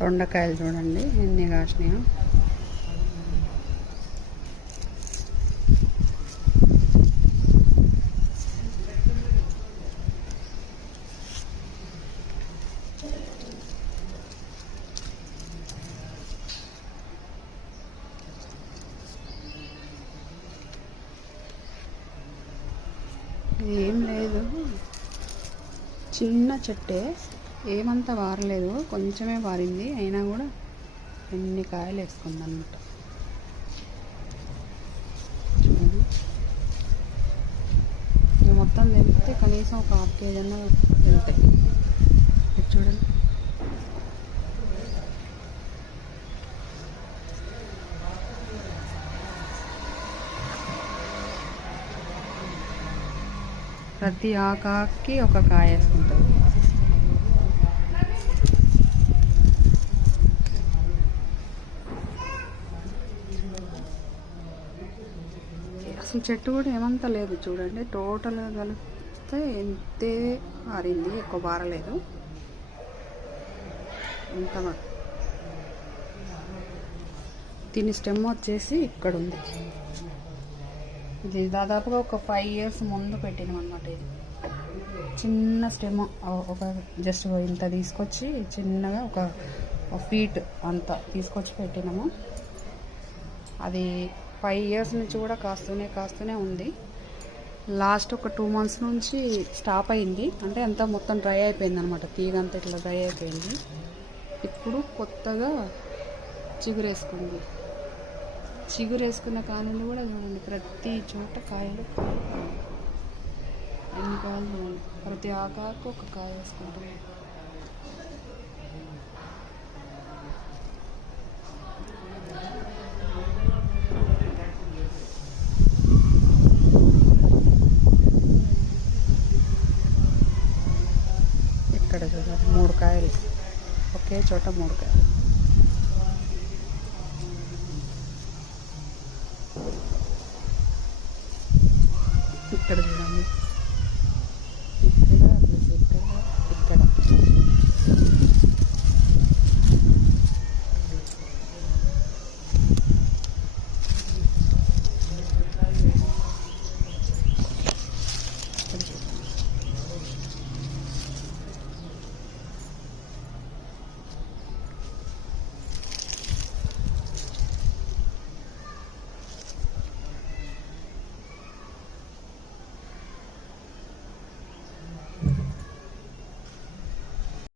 దొండకాయలు చూడండి ఎన్ని కాసినాయో. ఏం లేదు, చిన్న చెట్టే, ఏమంతా వారలేదు, కొంచెమే వారింది, అయినా కూడా ఎన్ని కాయలు వేసుకుంది అన్నమాట. చూడండి, ఇవి మొత్తం తెంపితే కనీసం ఒక ½ కేజీ అన్న వెళ్తాయి. చూడండి, ప్రతి ఆకాకి ఒక కాయ వేసుకుంటుంది. అసలు చెట్టు కూడా ఏమంతా లేదు చూడండి, టోటల్గా కలిపితే ఎంతే ఆరింది, ఎక్కువ బారలేదు. ఇంత దీని స్టెమ్ వచ్చేసి ఇక్కడ ఉంది. ఇది దాదాపుగా ఒక 5 years ముందు పెట్టినాం అన్నమాట. ఇది చిన్న స్టెమ్, ఒక జస్ట్ ఇంత తీసుకొచ్చి చిన్నగా ఒక ఫీట్ అంతా తీసుకొచ్చి పెట్టినాము. అది 5 years నుంచి కూడా కాస్తూనే ఉంది. లాస్ట్ ఒక 2 months నుంచి స్టాప్ అయింది, అంటే అంతా మొత్తం డ్రై అయిపోయింది అనమాట. తీగ అంతా ఇట్లా డ్రై అయిపోయింది. ఇప్పుడు కొత్తగా చిగురేసుకుంది. చిగురేసుకున్న కాయలు కూడా చూడండి, ప్రతి చోట కాయలు ఎన్ని కాయలు చూడండి, ప్రతి ఆకాకు ఒక కాయ వేసుకుంటుంది. ఇక్కడ చూడండి 3 కాయలు, ఒకే చోట 3 కాయలు. ఇక్కడ చూడండి.